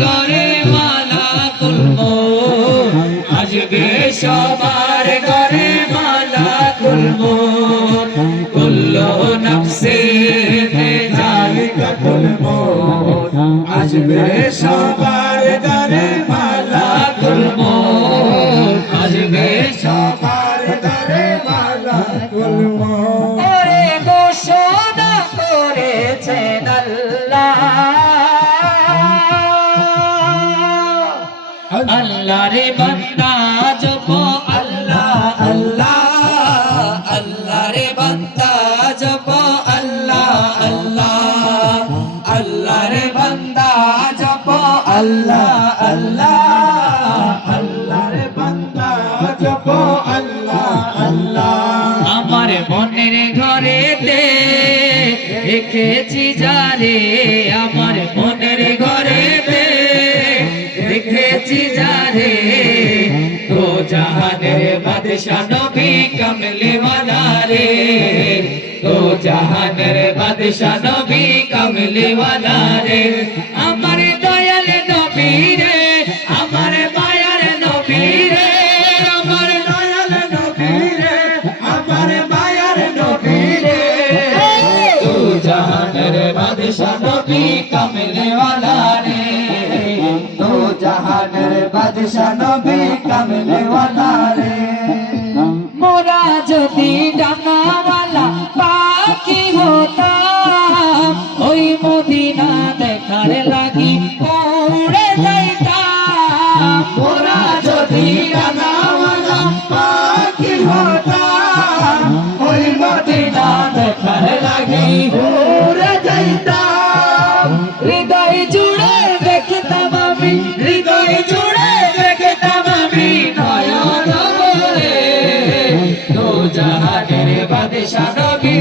ঘরে মালাকুল মউত আসবে সবার ঘরে মালাকুল মউত কুল্লু নাফসিন যায়িকাতুল মউত আসবে সবার ঘরে মালাকুল মউত আসবে সবার ঘরে মালাকুল মউত ওরে ঘোষণা করেছেন আল্লাহ আল্লাহ রে বান্দা জপ আল্লাহ আল্লাহ আল্লাহ রে বান্দা জপ আল্লাহ আল্লাহ আল্লাহ রে বান্দা জপ আল্লাহ আল্লাহ আল্লাহ রে বান্দা জপ আল্লাহ আল্লাহ আমার মনের ঘরেতে রেখেছি যারে আমার মনের ঘরেতে রেখেছি যারে তো জাহানের বাদশা নবী কামলি ওয়ালা রে তো জাহানের বাদশা নবী কামলি ওয়ালা রে আমার দয়াল নবী রে আমার মায়ার নবী রে আমার দয়াল নবী রে আমার মায়ার নবী রে তো জাহানের বাদশা নবী কামলি ওয়ালা রে জাহানের বাদশা নবী কামলি ওয়ালা রে মোরা যদি ডানাওয়ালা পাখি হতাম ওই মদিনা দেখার লাগি উড়ে যাইতাম মোরা যদি ডানাওয়ালা পাখি হতাম ওই মদিনা দেখার লাগি উড়ে যাইতাম হৃদয় জুড়ে দেখতাম আমি হৃদয় জুড়ে দেখতাম আমি নয়ন ভরে তো জাহানের বাদশা নবী